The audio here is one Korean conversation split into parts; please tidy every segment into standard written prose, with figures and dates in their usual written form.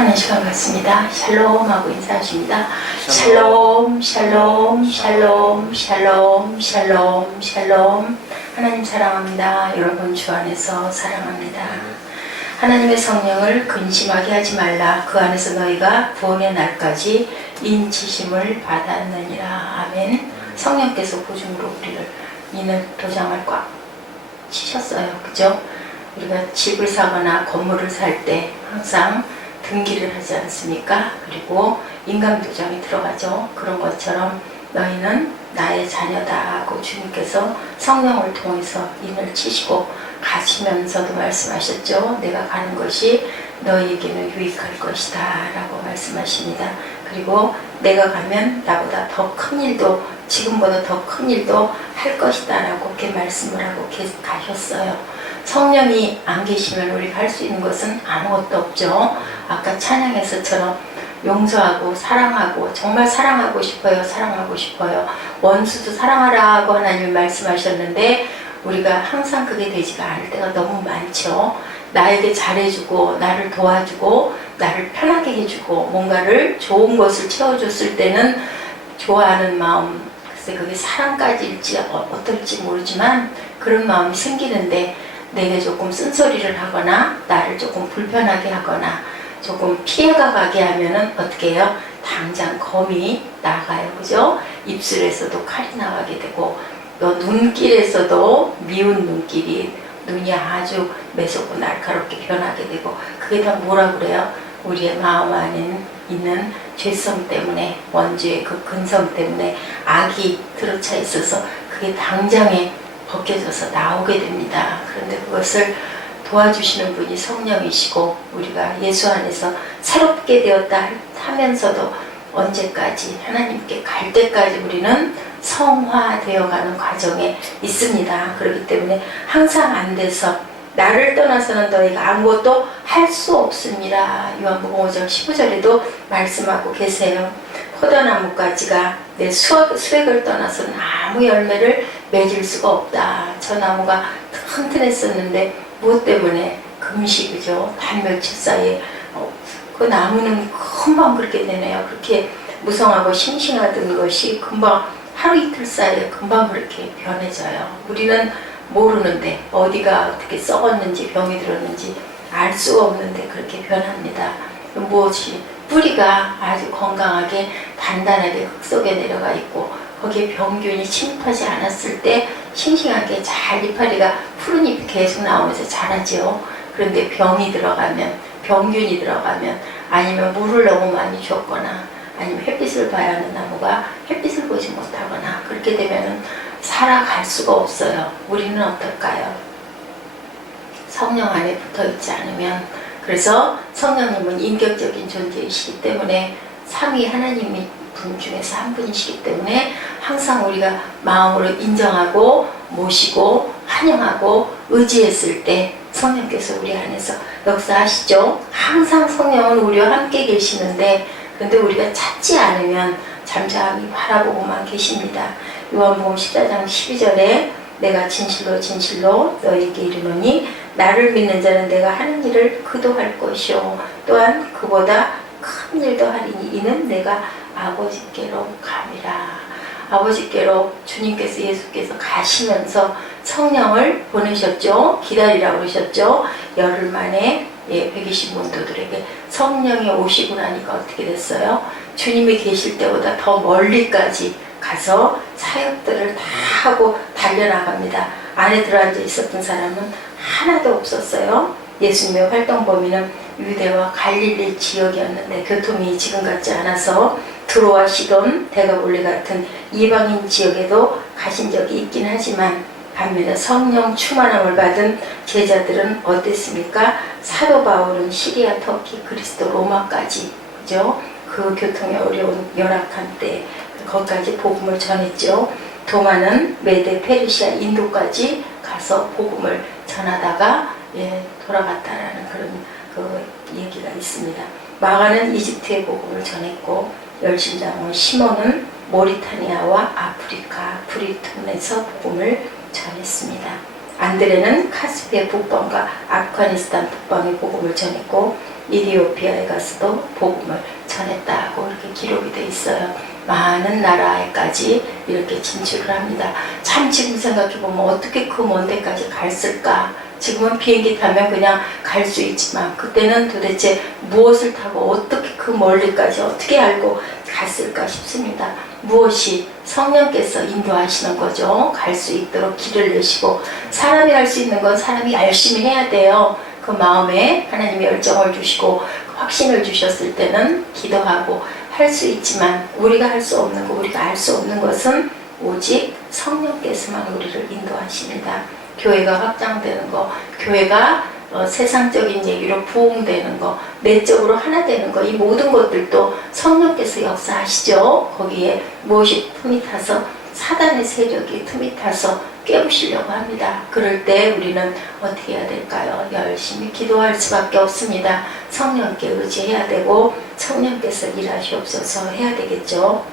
축복하는 시간 같습니다. 샬롬 하고 인사하십니다. 샬롬, 샬롬, 샬롬, 샬롬, 샬롬, 샬롬. 하나님 사랑합니다. 여러분 주 안에서 사랑합니다. 하나님의 성령을 근심하게 하지 말라. 그 안에서 너희가 구원의 날까지 인치심을 받았느니라. 아멘. 성령께서 보증으로 우리를 인을 도장을 꽉 치셨어요. 그죠? 우리가 집을 사거나 건물을 살 때 항상 등기를 하지 않습니까? 그리고 인감도장이 들어가죠. 그런 것처럼 너희는 나의 자녀다 하고 주님께서 성령을 통해서 인을 치시고 가시면서도 말씀하셨죠. 내가 가는 것이 너희에게는 유익할 것이다 라고 말씀하십니다. 그리고 내가 가면 나보다 더 큰 일도, 지금보다 더 큰 일도 할 것이다 라고 그렇게 말씀을 하고 가셨어요. 성령이 안 계시면 우리가 할 수 있는 것은 아무것도 없죠. 아까 찬양에서처럼 용서하고 사랑하고, 정말 사랑하고 싶어요. 사랑하고 싶어요. 원수도 사랑하라고 하나님이 말씀하셨는데 우리가 항상 그게 되지가 않을 때가 너무 많죠. 나에게 잘해주고 나를 도와주고 나를 편하게 해주고 뭔가를 좋은 것을 채워줬을 때는 좋아하는 마음, 글쎄 그게 사랑까지일지 어떨지 모르지만 그런 마음이 생기는데, 내게 조금 쓴소리를 하거나 나를 조금 불편하게 하거나 조금 피해가 가게 하면은 어떻게 해요? 당장 검이 나가요. 그죠? 입술에서도 칼이 나가게 되고 또 눈길에서도 미운 눈길이, 눈이 아주 매섭고 날카롭게 변하게 되고, 그게 다 뭐라 그래요? 우리의 마음 안에 있는 죄성 때문에, 원죄의 그 근성 때문에 악이 들어차 있어서 그게 당장에 벗겨져서 나오게 됩니다. 그런데 그것을 도와주시는 분이 성령이시고 우리가 예수 안에서 새롭게 되었다 하면서도 언제까지 하나님께 갈 때까지 우리는 성화되어가는 과정에 있습니다. 그렇기 때문에 항상 안 돼서 나를 떠나서는 너희가 아무것도 할 수 없습니다. 요한복음 5장 15절에도 말씀하고 계세요. 포도나무 가지가 내 수액을 떠나서는 아무 열매를 맺을 수가 없다. 저 나무가 튼튼했었는데 무엇 때문에? 금식이죠. 단 며칠 사이에 그 나무는 금방 그렇게 되네요. 그렇게 무성하고 싱싱하던 것이 금방 하루 이틀 사이에 금방 그렇게 변해져요. 우리는 모르는데 어디가 어떻게 썩었는지 병이 들었는지 알 수가 없는데 그렇게 변합니다. 무엇이? 뿌리가 아주 건강하게 단단하게 흙 속에 내려가 있고 거기에 병균이 침입하지 않았을 때 싱싱하게 잘 이파리가 푸른 잎이 계속 나오면서 자라죠. 그런데 병이 들어가면, 병균이 들어가면, 아니면 물을 너무 많이 줬거나 아니면 햇빛을 봐야 하는 나무가 햇빛을 보지 못하거나 그렇게 되면 살아갈 수가 없어요. 우리는 어떨까요? 성령 안에 붙어 있지 않으면. 그래서 성령님은 인격적인 존재이시기 때문에 삼위 하나님이 분 중에서 한 분이시기 때문에 항상 우리가 마음으로 인정하고 모시고 환영하고 의지했을 때 성령께서 우리 안에서 역사하시죠. 항상 성령은 우리와 함께 계시는데 그런데 우리가 찾지 않으면 잠잠히 바라보고만 계십니다. 요한복음 14장 12절에 내가 진실로 진실로 너희에게 이르노니 나를 믿는 자는 내가 하는 일을 그도 할 것이요 또한 그보다 큰 일도 하리니 이는 내가 아버지께로 감이라. 아버지께로 주님께서, 예수께서 가시면서 성령을 보내셨죠. 기다리라고 그러셨죠. 열흘 만에 120문도들에게 성령이 오시고 나니까 어떻게 됐어요? 주님이 계실 때보다 더 멀리까지 가서 사역들을 다 하고 달려나갑니다. 안에 들어앉아 있었던 사람은 하나도 없었어요. 예수님의 활동 범위는 유대와 갈릴리 지역이었는데 교통이 지금 같지 않아서 드로아, 시돈, 데가볼리 같은 이방인 지역에도 가신 적이 있긴 하지만 반면에 성령 충만함을 받은 제자들은 어땠습니까? 사도 바울은 시리아, 터키, 그리스도, 로마까지, 그죠? 그 교통이 어려운 열악한 때 거기까지 복음을 전했죠. 도마는 메데, 페르시아, 인도까지 가서 복음을 전하다가 돌아갔다라는 그런 그 얘기가 있습니다. 마가는 이집트의 복음을 전했고 열심장원 시몬은 모리타니아와 아프리카 브리튼에서 복음을 전했습니다. 안드레는 카스피의 북방과 아프가니스탄 북방의 복음을 전했고 이디오피아에 가서도 복음을 전했다고 이렇게 기록이 돼 있어요. 많은 나라에까지 이렇게 진출을 합니다. 참 지금 생각해보면 어떻게 그 먼 데까지 갔을까? 지금은 비행기 타면 그냥 갈 수 있지만 그때는 도대체 무엇을 타고 어떻게 그 멀리까지 어떻게 알고 갔을까 싶습니다. 무엇이 성령께서 인도하시는 거죠. 갈 수 있도록 길을 내시고, 사람이 할 수 있는 건 사람이 열심히 해야 돼요. 그 마음에 하나님이 열정을 주시고 확신을 주셨을 때는 기도하고 할 수 있지만, 우리가 할 수 없는 거, 우리가 알 수 없는 것은 오직 성령께서만 우리를 인도하십니다. 교회가 확장되는 거, 교회가 세상적인 얘기로 부흥되는 거, 내적으로 하나 되는 거, 이 모든 것들도 성령께서 역사하시죠. 거기에 무엇이 틈이 타서, 사단의 세력이 틈이 타서 깨우시려고 합니다. 그럴 때 우리는 어떻게 해야 될까요? 열심히 기도할 수밖에 없습니다. 성령께 의지해야 되고 성령께서 일하시옵소서 해야 되겠죠.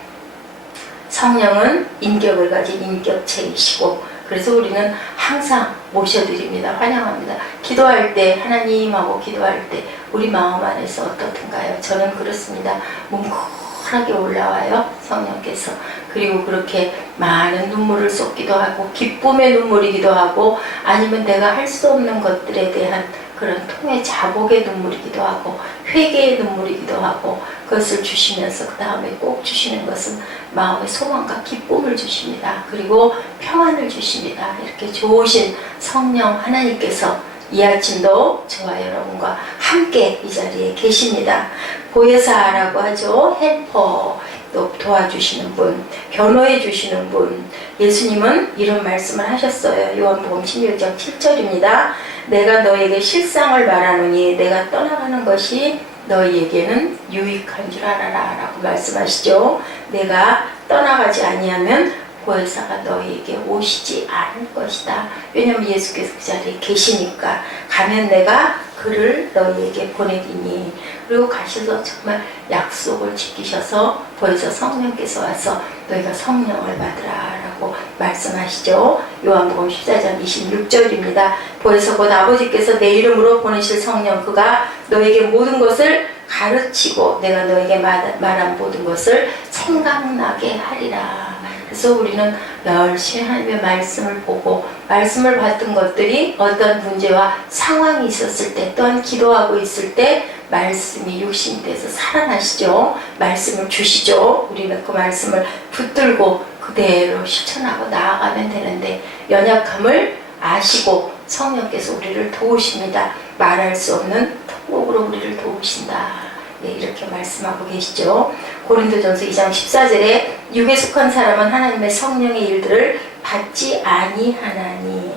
성령은 인격을 가진 인격체이시고, 그래서 우리는 항상 모셔드립니다. 환영합니다. 기도할 때, 하나님하고 기도할 때 우리 마음 안에서 어떻든가요? 저는 그렇습니다. 뭉클하게 올라와요, 성령께서. 그리고 그렇게 많은 눈물을 쏟기도 하고, 기쁨의 눈물이기도 하고, 아니면 내가 할 수 없는 것들에 대한 그런 통의 자복의 눈물이기도 하고, 회개의 눈물이기도 하고, 그것을 주시면서 그 다음에 꼭 주시는 것은 마음의 소망과 기쁨을 주십니다. 그리고 평안을 주십니다. 이렇게 좋으신 성령 하나님께서 이 아침도 저와 여러분과 함께 이 자리에 계십니다. 보혜사라고 하죠. 헬퍼, 또 도와주시는 분, 변호해 주시는 분. 예수님은 이런 말씀을 하셨어요. 요한복음 16장 7절입니다. 내가 너에게 실상을 말하노니 내가 떠나가는 것이 너희에게는 유익한 줄 알아라 라고 말씀하시죠. 내가 떠나가지 아니하면 보혜사가 너희에게 오시지 않을 것이다. 왜냐하면 예수께서 그 자리에 계시니까. 가면 내가 그를 너희에게 보내리니. 그리고 가셔서 정말 약속을 지키셔서 보혜사 성령께서 와서 너희가 성령을 받으라 라고 말씀하시죠. 요한복음 14장 26절입니다. 보혜사 곧 아버지께서 내 이름으로 보내실 성령, 그가 너에게 모든 것을 가르치고 내가 너에게 말한 모든 것을 생각나게 하리라. 그래서 우리는 열심히 하나님의 말씀을 보고, 말씀을 받던 것들이 어떤 문제와 상황이 있었을 때, 또한 기도하고 있을 때 말씀이 육신이 돼서 살아나시죠. 말씀을 주시죠. 우리는 그 말씀을 붙들고 그대로 실천하고 나아가면 되는데, 연약함을 아시고 성령께서 우리를 도우십니다. 말할 수 없는 통곡으로 우리를 도우신다. 네, 이렇게 말씀하고 계시죠. 고린도전서 2장 14절에 육에 속한 사람은 하나님의 성령의 일들을 받지 아니하나니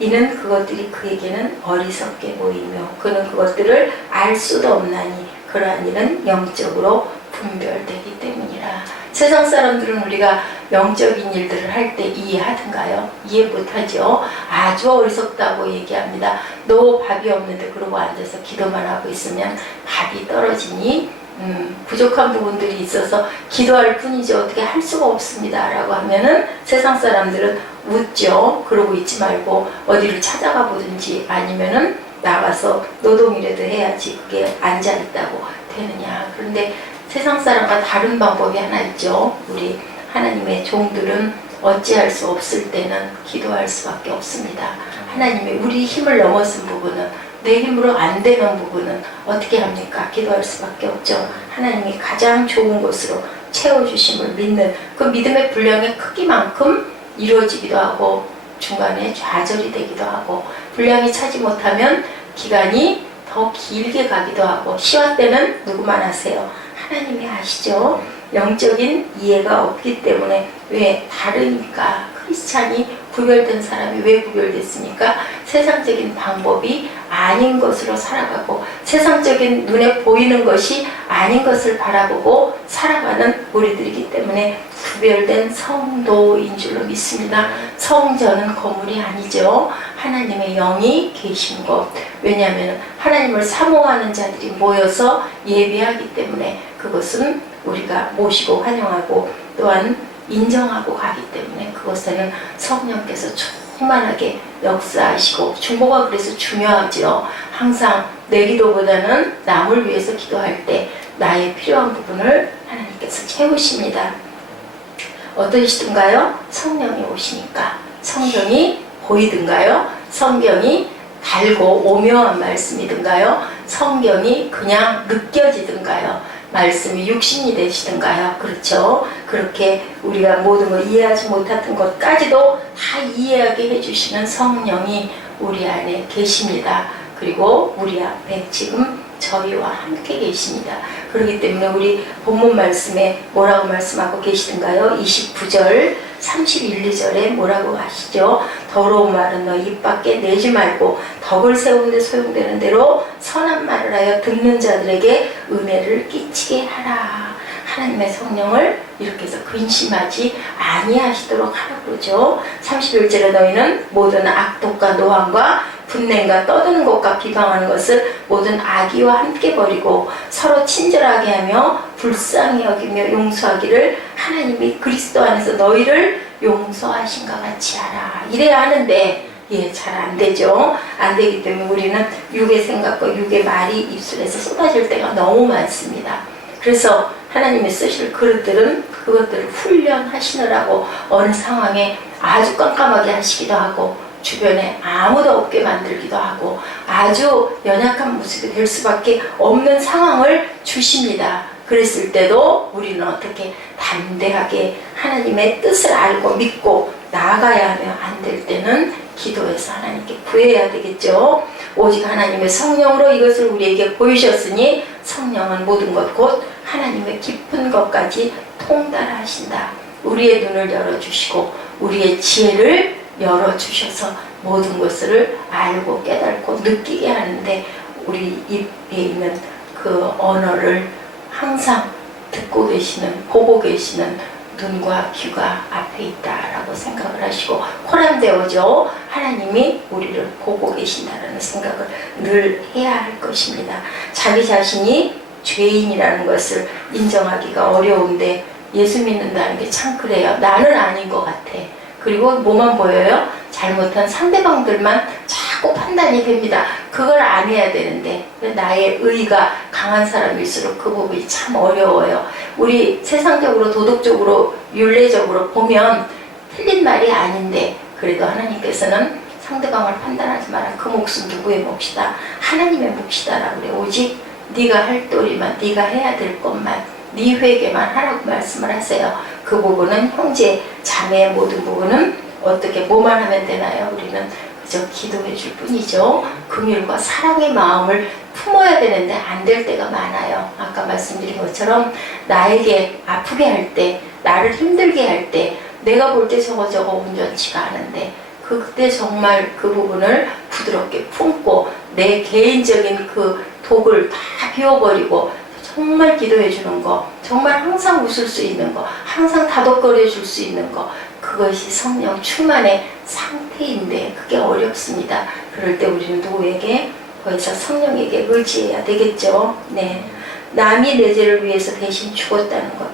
이는 그것들이 그에게는 어리석게 보이며 그는 그것들을 알 수도 없나니 그러한 일은 영적으로 분별되기 때문이라. 세상 사람들은 우리가 영적인 일들을 할 때 이해하든가요? 이해 못하죠. 아주 어리석다고 얘기합니다. 너 밥이 없는데 그러고 앉아서 기도만 하고 있으면 밥이 떨어지니? 부족한 부분들이 있어서 기도할 뿐이죠. 어떻게 할 수가 없습니다 라고 하면은 세상 사람들은 웃죠. 그러고 있지 말고 어디를 찾아가 보든지 아니면은 나가서 노동이라도 해야지 그게 앉아있다고 되느냐. 그런데 세상 사람과 다른 방법이 하나 있죠. 우리 하나님의 종들은 어찌할 수 없을 때는 기도할 수밖에 없습니다. 하나님의 우리 힘을 넘어선 부분은, 내 힘으로 안 되는 부분은 어떻게 합니까? 기도할 수밖에 없죠. 하나님이 가장 좋은 것으로 채워주심을 믿는 그 믿음의 분량의 크기만큼 이루어지기도 하고 중간에 좌절이 되기도 하고, 분량이 차지 못하면 기간이 더 길게 가기도 하고, 시화 때는 누구만 하세요? 하나님이 아시죠. 영적인 이해가 없기 때문에. 왜? 다르니까. 크리스찬이 구별된 사람이 왜 구별됐습니까? 세상적인 방법이 아닌 것으로 살아가고 세상적인 눈에 보이는 것이 아닌 것을 바라보고 살아가는 우리들이기 때문에 구별된 성도인 줄로 믿습니다. 성전은 건물이 아니죠. 하나님의 영이 계신 곳. 왜냐하면 하나님을 사모하는 자들이 모여서 예배하기 때문에 그것은 우리가 모시고 환영하고 또한 인정하고 가기 때문에 그것에는 성령께서 충만하게 역사하시고, 중보가 그래서 중요하죠. 항상 내 기도보다는 남을 위해서 기도할 때 나의 필요한 부분을 하나님께서 채우십니다. 어떠시든가요? 성령이 오시니까 성경이 보이든가요? 성경이 달고 오묘한 말씀이든가요? 성경이 그냥 느껴지든가요? 말씀이 육신이 되시든가요? 그렇죠? 그렇게 우리가 모든 걸 이해하지 못했던 것까지도 다 이해하게 해주시는 성령이 우리 안에 계십니다. 그리고 우리 앞에 지금 저희와 함께 계십니다. 그렇기 때문에 우리 본문 말씀에 뭐라고 말씀하고 계시던가요? 29절, 31, 2절에 뭐라고 하시죠? 더러운 말은 너 입 밖에 내지 말고 덕을 세우는 데 소용되는 대로 선한 말을 하여 듣는 자들에게 은혜를 끼치게 하라. 하나님의 성령을 이렇게 해서 근심하지 아니하시도록 하라고 그러죠. 31절에 너희는 모든 악독과 노함과 분냄과 떠드는 것과 비방하는 것을 모든 악의와 함께 버리고 서로 친절하게 하며 불쌍히 여기며 용서하기를 하나님이 그리스도 안에서 너희를 용서하신 것 같이 하라. 이래야 하는데 잘 안 되죠. 안 되기 때문에 우리는 육의 생각과 육의 말이 입술에서 쏟아질 때가 너무 많습니다. 그래서 하나님이 쓰실 그릇들은 그것들을 훈련하시느라고 어느 상황에 아주 깜깜하게 하시기도 하고 주변에 아무도 없게 만들기도 하고 아주 연약한 모습이 될 수밖에 없는 상황을 주십니다. 그랬을 때도 우리는 어떻게 담대하게 하나님의 뜻을 알고 믿고 나아가야 하며 안 될 때는 기도해서 하나님께 구해야 되겠죠. 오직 하나님의 성령으로 이것을 우리에게 보이셨으니 성령은 모든 것 곧 하나님의 깊은 것까지 통달하신다. 우리의 눈을 열어주시고 우리의 지혜를 열어주셔서 모든 것을 알고 깨닫고 느끼게 하는데 우리 입에 있는 그 언어를 항상 듣고 계시는, 보고 계시는 눈과 귀가 앞에 있다라고 생각을 하시고 코람되어져 하나님이 우리를 보고 계신다라는 생각을 늘 해야 할 것입니다. 자기 자신이 죄인이라는 것을 인정하기가 어려운데 예수 믿는다는 게 참 그래요. 나는 아닌 것 같아. 그리고 뭐만 보여요? 잘못한 상대방들만 자꾸 판단이 됩니다. 그걸 안 해야 되는데 나의 의가 강한 사람일수록 그 부분이 참 어려워요. 우리 세상적으로 도덕적으로 윤례적으로 보면 틀린 말이 아닌데 그래도 하나님께서는 상대방을 판단하지 마라. 그 몫은 누구의 몫이다? 하나님의 몫이다라고 그래요. 오직 네가 할 도리만, 네가 해야 될 것만, 네 회개만 하라고 말씀을 하세요. 그 부분은 형제, 자매의 모든 부분은 어떻게 뭐만 하면 되나요? 우리는 그저 기도해 줄 뿐이죠. 긍휼과 사랑의 마음을 품어야 되는데 안 될 때가 많아요. 아까 말씀드린 것처럼 나에게 아프게 할 때, 나를 힘들게 할 때 내가 볼 때 저거 온전치가 않은데 그때 정말 그 부분을 부드럽게 품고 내 개인적인 그 독을 다 비워버리고 정말 기도해 주는 거, 정말 항상 웃을 수 있는 거, 항상 다독거려 줄 수 있는 거, 그것이 성령 충만의 상태인데 그게 어렵습니다. 그럴 때 우리는 누구에게? 거기서 성령에게 의지해야 되겠죠. 네, 남이 내 죄를 위해서 대신 죽었다는 것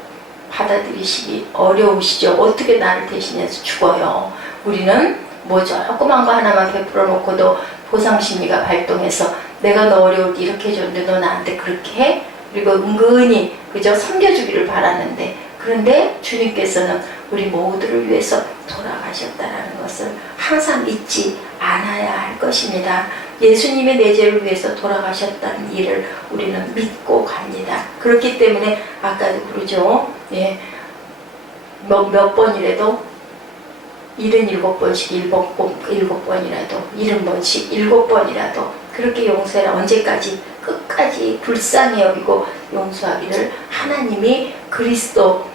받아들이시기 어려우시죠. 어떻게 나를 대신해서 죽어요? 우리는 뭐 조그만 거 하나만 베풀어 놓고도 보상심리가 발동해서 내가 너 어려울 때 이렇게 해줬는데 너 나한테 그렇게 해? 그리고 은근히 그저 섬겨주기를 바라는데 그런데 주님께서는 우리 모두를 위해서 돌아가셨다는 것을 항상 잊지 않아야 할 것입니다. 예수님의 내 죄를 위해서 돌아가셨다는 일을 우리는 믿고 갑니다. 그렇기 때문에 아까도 그러죠. 예, 몇 번이라도 77번씩 7번이라도 70번씩 7번이라도 그렇게 용서해라. 언제까지? 끝까지 불쌍히 여기고 용서하기를 하나님이 그리스도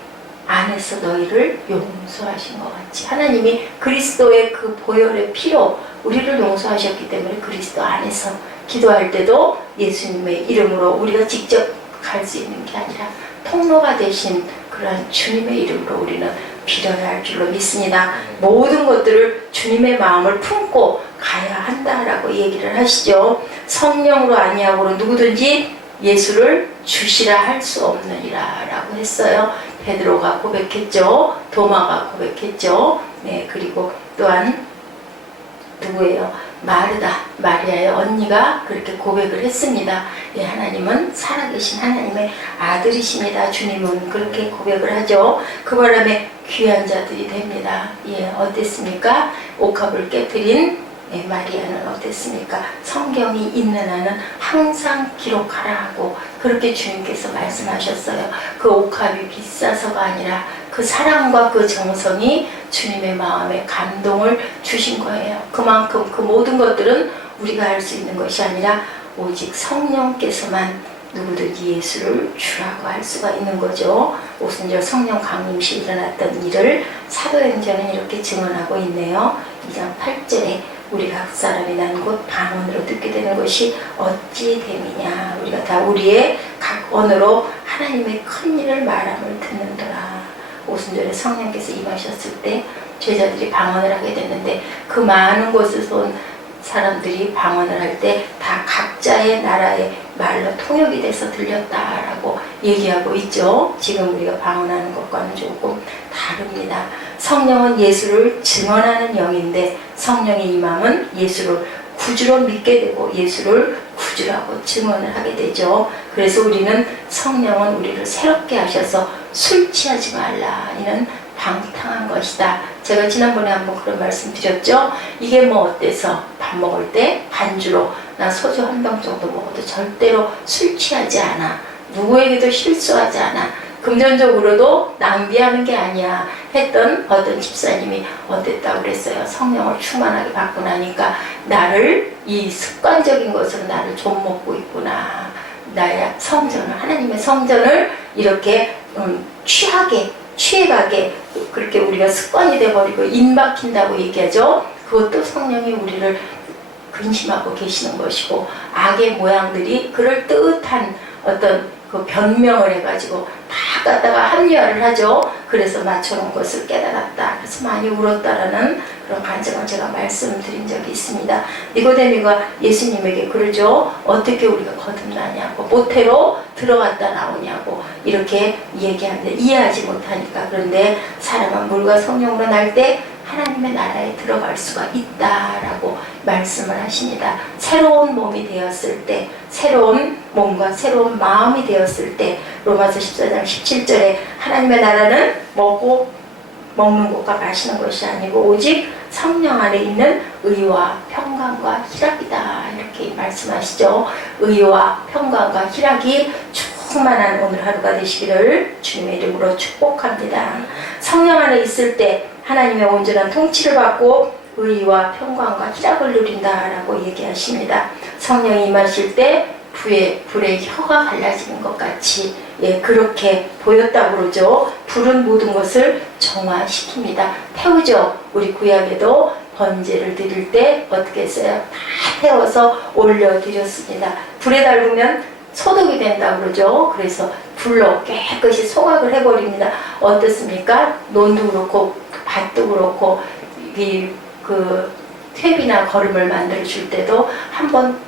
안에서 너희를 용서하신 것 같이 하나님이 그리스도의 그 보혈의 피로 우리를 용서하셨기 때문에 그리스도 안에서 기도할 때도 예수님의 이름으로 우리가 직접 갈 수 있는 게 아니라 통로가 되신 그러한 주님의 이름으로 우리는 빌어야 할 줄로 믿습니다. 모든 것들을 주님의 마음을 품고 가야 한다라고 얘기를 하시죠. 성령으로 아니하고는 누구든지 예수를 주시라 할 수 없느니라 라고 했어요. 베드로가 고백했죠. 도마가 고백했죠. 네, 그리고 또한 누구예요? 마르다, 마리아의 언니가 그렇게 고백을 했습니다. 예, 하나님은 살아계신 하나님의 아들이십니다. 주님은 그렇게 고백을 하죠. 그 바람에 귀한 자들이 됩니다. 예, 어땠습니까? 옥합을 깨뜨린 마리아는 어땠습니까? 성경이 있는 한은 항상 기록하라 하고 그렇게 주님께서 말씀하셨어요. 그 옥합이 비싸서가 아니라 그 사랑과 그 정성이 주님의 마음에 감동을 주신 거예요. 그만큼 그 모든 것들은 우리가 할 수 있는 것이 아니라 오직 성령께서만 누구든지 예수를 주라고 할 수가 있는 거죠. 오순절 성령 강림 시 일어났던 일을 사도행전은 이렇게 증언하고 있네요. 2장 8절에 우리 각 사람이 난 곳 방언으로 듣게 되는 것이 어찌 됨이냐. 우리가 다 우리의 각 언어로 하나님의 큰 일을 말함을 듣는도라. 오순절에 성령께서 임하셨을 때 제자들이 방언을 하게 됐는데 그 많은 곳에서 온 사람들이 방언을 할 때 다 각자의 나라의 말로 통역이 돼서 들렸다라고 얘기하고 있죠. 지금 우리가 방언하는 것과는 조금 다릅니다. 성령은 예수를 증언하는 영인데 성령의 임함은 예수를 구주로 믿게 되고 예수를 구주라고 증언을 하게 되죠. 그래서 우리는 성령은 우리를 새롭게 하셔서 술 취하지 말라. 이는 방탕한 것이다. 제가 지난번에 한번 그런 말씀 드렸죠. 이게 뭐 어때서 밥 먹을 때 반주로 나 소주 한 병 정도 먹어도 절대로 술 취하지 않아. 누구에게도 실수하지 않아. 금전적으로도 낭비하는 게 아니야 했던 어떤 집사님이 어땠다고 그랬어요. 성령을 충만하게 받고 나니까 나를 이 습관적인 것으로 나를 좀 먹고 있구나. 나의 성전을 하나님의 성전을 이렇게 취해가게 그렇게 우리가 습관이 돼버리고 인박힌다고 얘기하죠. 그것도 성령이 우리를 근심하고 계시는 것이고 악의 모양들이 그럴듯한 어떤 그 변명을 해가지고 다 갖다가 합리화를 하죠. 그래서 맞춰놓은 것을 깨달았다. 그래서 많이 울었다라는 그런 간증을 제가 말씀드린 적이 있습니다. 니고데미가 예수님에게 그러죠. 어떻게 우리가 거듭나냐고 모태로 들어갔다 나오냐고 이렇게 얘기하는데 이해하지 못하니까. 그런데 사람은 물과 성령으로 날 때 하나님의 나라에 들어갈 수가 있다라고 말씀을 하십니다. 새로운 몸이 되었을 때, 새로운 몸과 새로운 마음이 되었을 때, 로마서 14장 17절에 하나님의 나라는 먹는 것과 마시는 것이 아니고 오직 성령 안에 있는 의와 평강과 희락이다. 이렇게 말씀하시죠. 의와 평강과 희락이 충만한 오늘 하루가 되시기를 주님의 이름으로 축복합니다. 성령 안에 있을 때 하나님의 온전한 통치를 받고 의와 평강과 희락을 누린다라고 얘기하십니다. 성령이 임하실 때 불의 혀가 갈라지는 것 같이 그렇게 보였다고 그러죠. 불은 모든 것을 정화시킵니다. 태우죠. 우리 구약에도 번제를 드릴 때 어떻게 했어요? 다 태워서 올려드렸습니다. 불에 달구면 소독이 된다고 그러죠. 그래서 불로 깨끗이 소각을 해버립니다. 어떻습니까? 논도 그렇고 밭도 그렇고 그 퇴비나 거름을 만들어 줄 때도 한번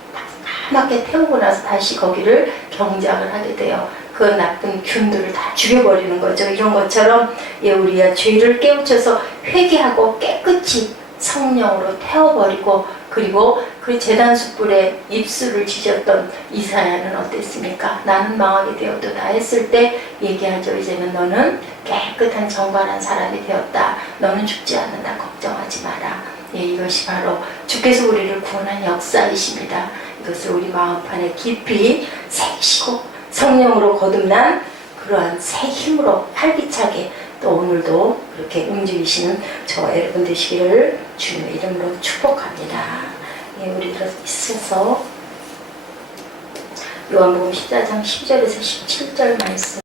까맣게 태우고 나서 다시 거기를 경작을 하게 돼요. 그 나쁜 균들을 다 죽여버리는 거죠. 이런 것처럼 우리가 죄를 깨우쳐서 회개하고 깨끗이 성령으로 태워버리고 그리고 그 제단 숯불에 입술을 지졌던 이사야는 어땠습니까? 나는 망하게 되었도다 했을 때 얘기하죠. 이제는 너는 깨끗한 정갈한 사람이 되었다. 너는 죽지 않는다. 걱정하지 마라. 이것이 바로 주께서 우리를 구원한 역사이십니다. 이것을 우리 마음판에 깊이 새기시고 성령으로 거듭난 그러한 새 힘으로 활기차게 또 오늘도 그렇게 움직이시는 저와 여러분 되시기를 주님의 이름으로 축복합니다. 우리들 있어서 요한복음 14장 10절에서 17절 말씀